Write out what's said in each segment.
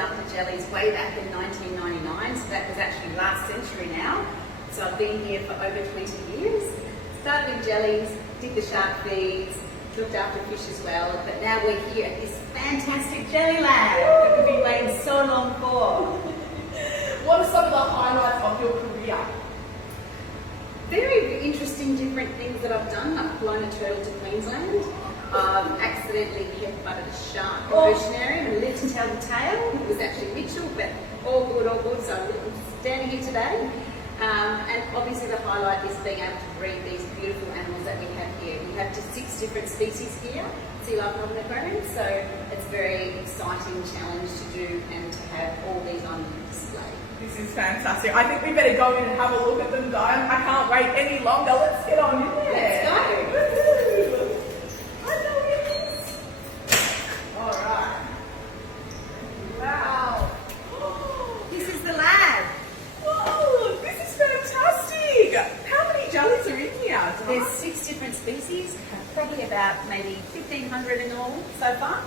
up the jellies way back in 1999, so that was actually last century now. So I've been here for over 20 years. Started in jellies, did the shark feeds, looked after fish as well, but now we're here at this fantastic jelly lab that we've been waiting so long for. What are some of the highlights of your career? Very interesting different things that I've done. I've flown a turtle to Queensland. I've accidentally headbutted a shark in the oceanarium and lived to tell the tale. It was actually Mitchell, but all good, so I'm standing here today. And obviously the highlight is being able to breed these beautiful animals that we have here. We have just 6 different species here, SEA LIFE Melbourne Aquarium, so it's a very exciting challenge to do and to have all these on display. This is fantastic. I think we better go in and have a look at them, guys. I can't wait any longer. Let's get on in there. Let's go. Woohoo. I know it is. All right. Wow. This is the lab. Whoa, this is fantastic. How many jellies are in here? There's 6 different species, probably about maybe 1,500 in all so far.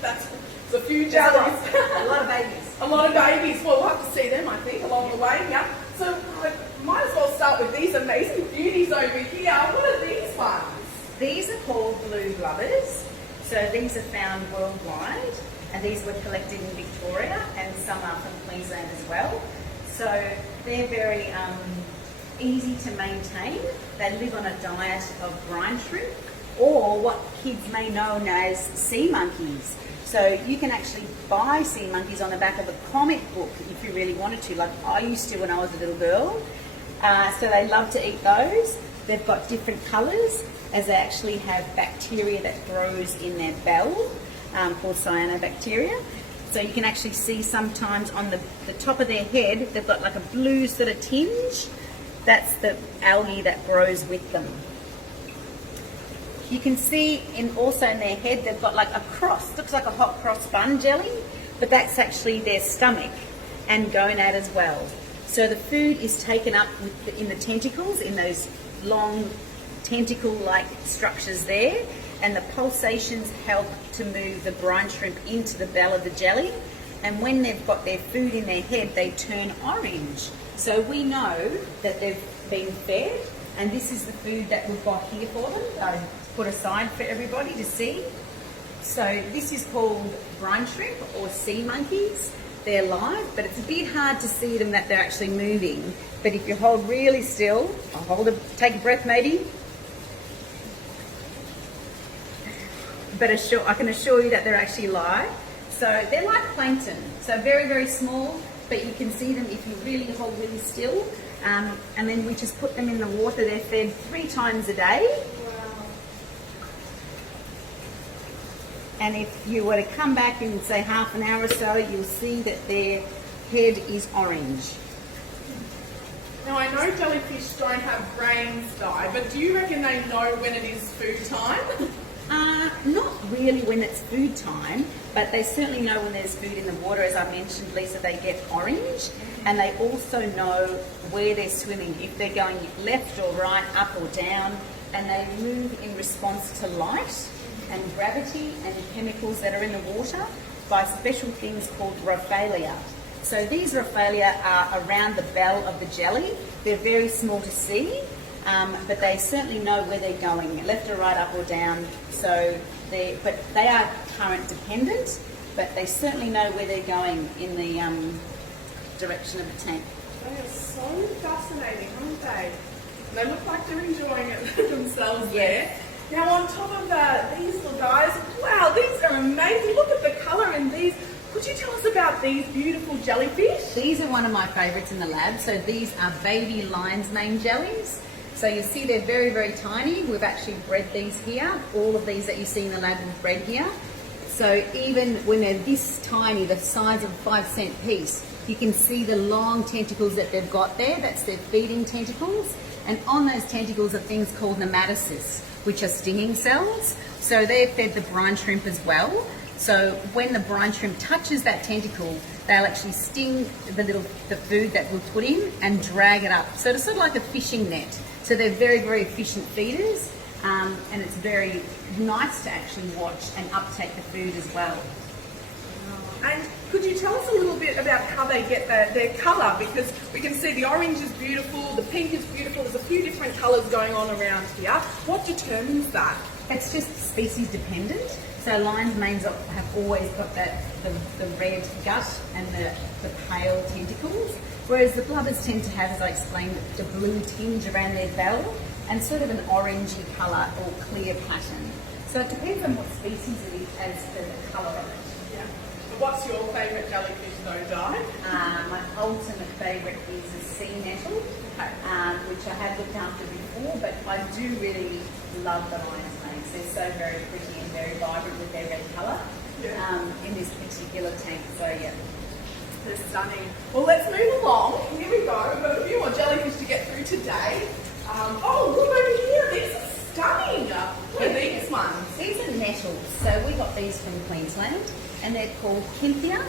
That's a few jellies. A lot of babies. A lot of babies. Well, we'll have to see them, I think, along the way. Yeah. So I might as well start with these amazing beauties over here. What are these ones? These are called blue blubbers. So these are found worldwide, and these were collected in Victoria, and some are from Queensland as well. So they're very easy to maintain. They live on a diet of brine shrimp, or what kids may know as sea monkeys. So you can actually buy sea monkeys on the back of a comic book if you really wanted to, like I used to when I was a little girl. So they love to eat those. They've got different colours, as they actually have bacteria that grows in their bell called cyanobacteria. So you can actually see sometimes on the top of their head, they've got like a blue sort of tinge. That's the algae that grows with them. You can see also in their head, they've got like a cross, looks like a hot cross bun jelly, but that's actually their stomach and gonad as well. So the food is taken up in the tentacles, in those long tentacle-like structures there, and the pulsations help to move the brine shrimp into the bell of the jelly. And when they've got their food in their head, they turn orange. So we know that they've been fed, and this is the food that we've got here for them. I put aside for everybody to see. So this is called brine shrimp or sea monkeys. They're live, but it's a bit hard to see them that they're actually moving. But if you hold really still, take a breath maybe. But I can assure you that they're actually live. So they're like plankton, so very, very small, but you can see them if you really hold really still. And then we just put them in the water. They're fed 3 times a day. And if you were to come back in, say, half an hour or so, you'll see that their head is orange. Now, I know jellyfish don't have brains, Di, but do you reckon they know when it is food time? Not really when it's food time, but they certainly know when there's food in the water. As I mentioned, Lisa, they get orange, and they also know where they're swimming, if they're going left or right, up or down, and they move in response to light and gravity and chemicals that are in the water by special things called rhophalia. So these rhophalia are around the bell of the jelly. They're very small to see, but they certainly know where they're going, left or right, up or down. So they are current dependent, but they certainly know where they're going in the direction of the tank. They are so fascinating, aren't they? They look like they're enjoying it themselves there. Now on top of these little guys, wow, these are amazing. Look at the colour in these. Could you tell us about these beautiful jellyfish? These are one of my favourites in the lab. So these are baby lion's mane jellies. So you see they're very, very tiny. We've actually bred these here. All of these that you see in the lab we've bred here. So even when they're this tiny, the size of a 5-cent piece, you can see the long tentacles that they've got there. That's their feeding tentacles. And on those tentacles are things called nematocysts, which are stinging cells. So they're fed the brine shrimp as well. So when the brine shrimp touches that tentacle, they'll actually sting the food that we'll put in and drag it up. So it's sort of like a fishing net. So they're very, very efficient feeders, and it's very nice to actually watch and uptake the food as well. And Could you tell us a little bit about how they get their colour? Because we can see the orange is beautiful, the pink is beautiful, there's a few different colours going on around here. What determines that? It's just species dependent. So lion's manes have always got the red gut and the pale tentacles, whereas the blubbers tend to have, as I explained, the blue tinge around their bell and sort of an orangey colour or clear pattern. So it depends on what species it is as to the colour of it. Yeah. What's your favourite jellyfish though, Di? My ultimate favourite is a sea nettle, which I have looked after before, but I do really love the lion's manes. They're so very pretty and very vibrant with their red colour in this particular tank. So yeah. They're stunning. Well, let's move along. Here we go. We've got a few more jellyfish to get through today. Oh, look over here. These are stunning. What are these ones? These are nettles. So we got these from Queensland, and they're called Cynthia.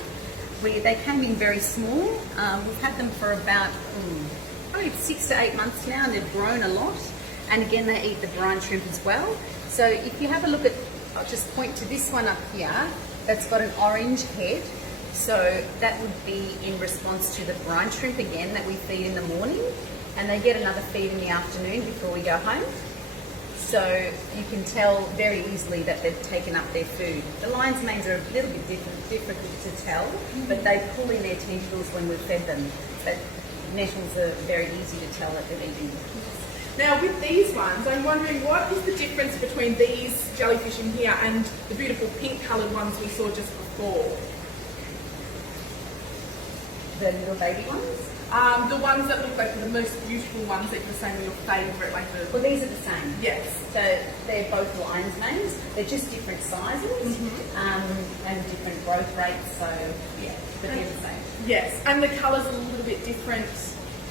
They came in very small. We've had them for about probably 6 to 8 months now, and they've grown a lot. And again, they eat the brine shrimp as well. So if you have a look at, I'll just point to this one up here, that's got an orange head. So that would be in response to the brine shrimp again that we feed in the morning, and they get another feed in the afternoon before we go home. So you can tell very easily that they've taken up their food. The lion's manes are a little bit difficult to tell, but they pull in their tentacles when we've fed them. But nettles are very easy to tell that they're eating. Now with these ones, I'm wondering what is the difference between these jellyfish in here and the beautiful pink coloured ones we saw just before? The little baby ones? The ones that look like the most beautiful ones that you're saying are your favourite, like the... Well, these are the same. Yes. So they're both lion's manes. They're just different sizes and different growth rates. So yeah, but they're the same. Yes, and the colours are a little bit different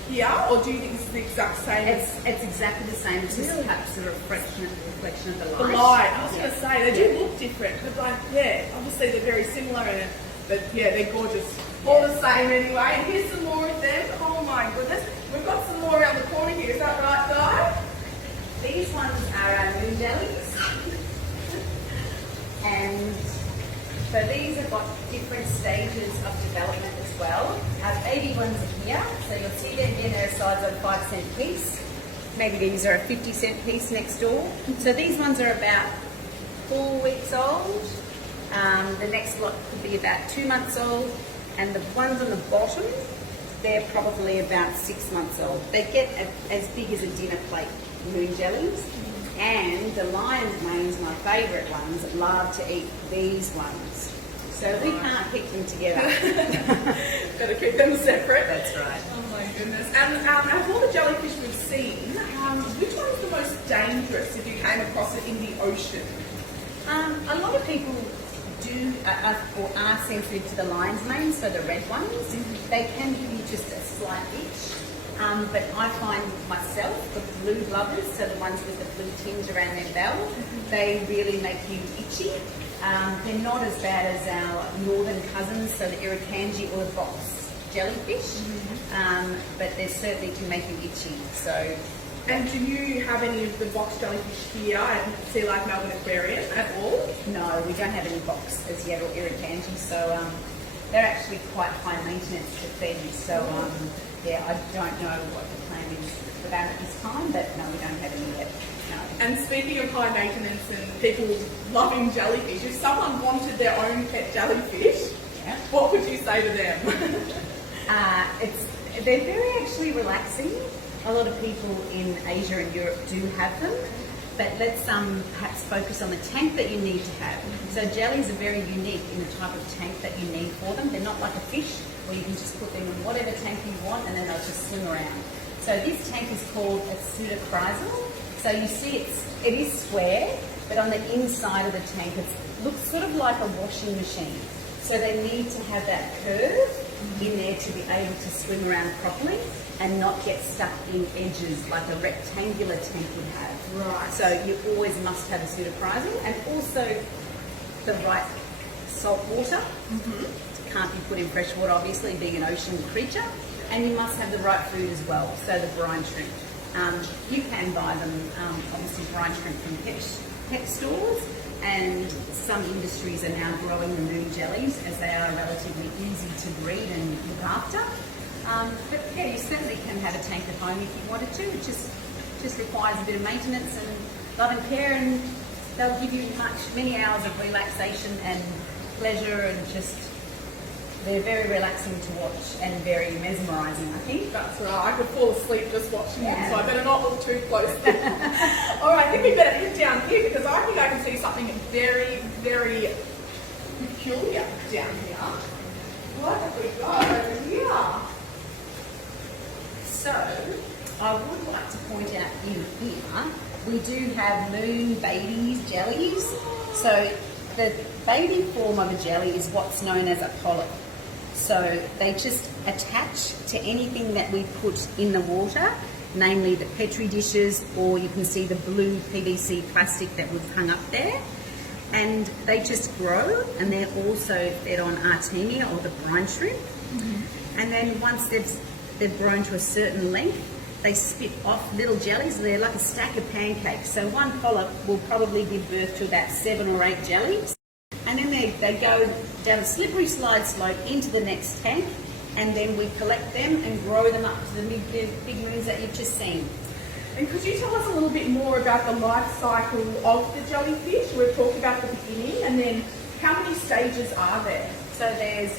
here, or do you think it's the exact same? It's exactly the same. It's just perhaps a reflection of the light. The light. I was going to say they do look different, but like obviously they're very similar in it. But yeah, they're gorgeous. All the same anyway. And here's some more of them. Oh my goodness. We've got some more around the corner here. Is that right, Di? These ones are our moon jellies. And so these have got different stages of development as well. Our baby ones are here. So you'll see them here. They're a size of 5-cent piece. Maybe these are a 50-cent piece next door. So these ones are about 4 weeks old. The next lot could be about 2 months old, and the ones on the bottom, they're probably about 6 months old. They get as big as a dinner plate, moon jellies, and the lion's manes, my favourite ones, love to eat these ones. So we can't keep them together. Better keep them separate. That's right. Oh my goodness. And of all the jellyfish we've seen, which one's the most dangerous if you came across it in the ocean? A lot of people or are sensitive to the lion's manes, so the red ones. They can give you just a slight itch. But I find myself, the blue blubbers, so the ones with the blue tinge around their bell, they really make you itchy. They're not as bad as our northern cousins, so the irukandji or the box jellyfish, but they certainly can make you itchy. So. And do you have any of the box jellyfish here at SEA LIFE Melbourne Aquarium at all? No, we don't have any box as yet or irukandji, so they're actually quite high maintenance to feed. So yeah, I don't know what the plan is for that at this time, but no, we don't have any yet. No. And speaking of high maintenance and people loving jellyfish, if someone wanted their own pet jellyfish, what would you say to them? They're very actually relaxing. A lot of people in Asia and Europe do have them, but let's perhaps focus on the tank that you need to have. So jellies are very unique in the type of tank that you need for them. They're not like a fish where you can just put them in whatever tank you want and then they'll just swim around. So this tank is called a pseudochrysal. So you see it is square, but on the inside of the tank it looks sort of like a washing machine. So they need to have that curve in there to be able to swim around properly and not get stuck in edges like a rectangular tank would have. Right. So you always must have a pseudochrysal and also the right salt water. Can't be put in fresh water, obviously, being an ocean creature. And you must have the right food as well, so the brine shrimp. You can buy them, obviously brine shrimp from pet stores, and some industries are now growing the moon jellies as they are relatively easy to breed and look after. But yeah, you certainly can have a tank at home if you wanted to. It just requires a bit of maintenance and love and care, and they'll give you many hours of relaxation and pleasure, and they're very relaxing to watch and very mesmerising, I think. That's right. I could fall asleep just watching them, so I better not look too close. All right, I think we better head down here because I think I can see something very, very peculiar down here. What have we got over here? So, I would like to point out in here, we do have moon babies, jellies. So, the baby form of a jelly is what's known as a polyp. So, they just attach to anything that we put in the water, namely the Petri dishes, or you can see the blue PVC plastic that we've hung up there. And they just grow, and they're also fed on artemia or the brine shrimp. Mm-hmm. And then once they've grown to a certain length, they spit off little jellies. They're like a stack of pancakes. So one polyp will probably give birth to about 7 or 8 jellies. And then they go down a slippery slide slope into the next tank, and then we collect them and grow them up to the big moons that you've just seen. And could you tell us a little bit more about the life cycle of the jellyfish? We've talked about the beginning, and then how many stages are there? So there's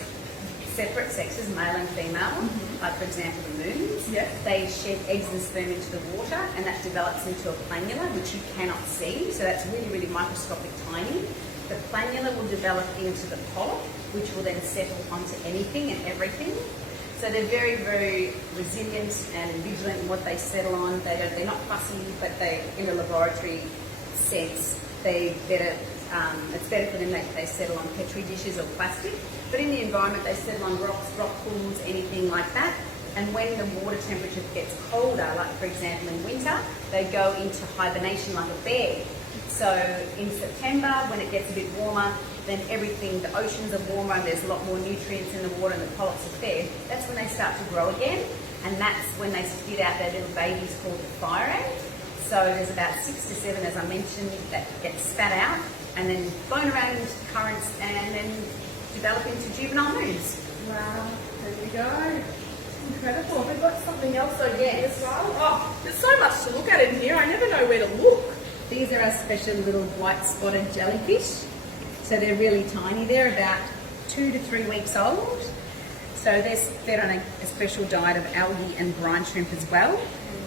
separate sexes, male and female. Mm-hmm. Like for example the moons, yes. They shed eggs and sperm into the water, and that develops into a planula, which you cannot see, so that's really, really microscopic tiny. The planula will develop into the polyp, which will then settle onto anything and everything. So they're very, very resilient and vigilant in what they settle on. They're not fussy, but they, in a laboratory sense, it's better for them that they settle on Petri dishes or plastic. But in the environment, they settle on rocks, rock pools, anything like that. And when the water temperature gets colder, like for example in winter, they go into hibernation like a bear. So in September, when it gets a bit warmer, then the oceans are warmer, and there's a lot more nutrients in the water and the polyps are fed. That's when they start to grow again, and that's when they spit out their little babies called the fire ant. So there's about 6 to 7, as I mentioned, that get spat out and then blown around into currents and then develop into juvenile moons. Wow, there we go. Incredible. We've got something else over here as well. Oh, there's so much to look at in here. I never know where to look. These are our special little white spotted jellyfish. So they're really tiny. They're about 2 to 3 weeks old. So they're fed on a special diet of algae and brine shrimp as well.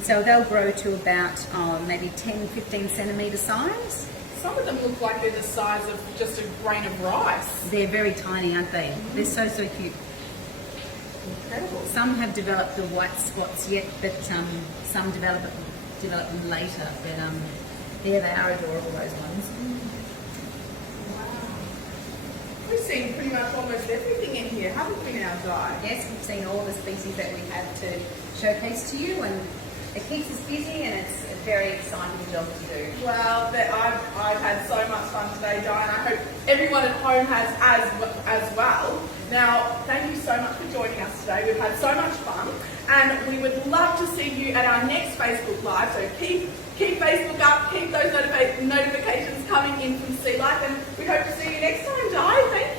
So they'll grow to about maybe 10, 15 centimetre size. Some of them look like they're the size of just a grain of rice. They're very tiny, aren't they? Mm-hmm. They're so, so cute. Incredible. Some have developed the white spots yet, but some develop them later. But yeah, they are adorable, those ones. Wow. We've seen pretty much almost everything in here, haven't we now, Di? Yes, we've seen all the species that we have to showcase to you, and it keeps us busy, and it's a very exciting job to do. Well, I've had so much fun today, Di, and I hope everyone at home has as well. Now, thank you so much for joining us today. We've had so much fun, and we would love to see you at our next Facebook Live. So keep Facebook up, keep those notifications coming in from Sea Life, and we hope to see you next time, Di. Thank you.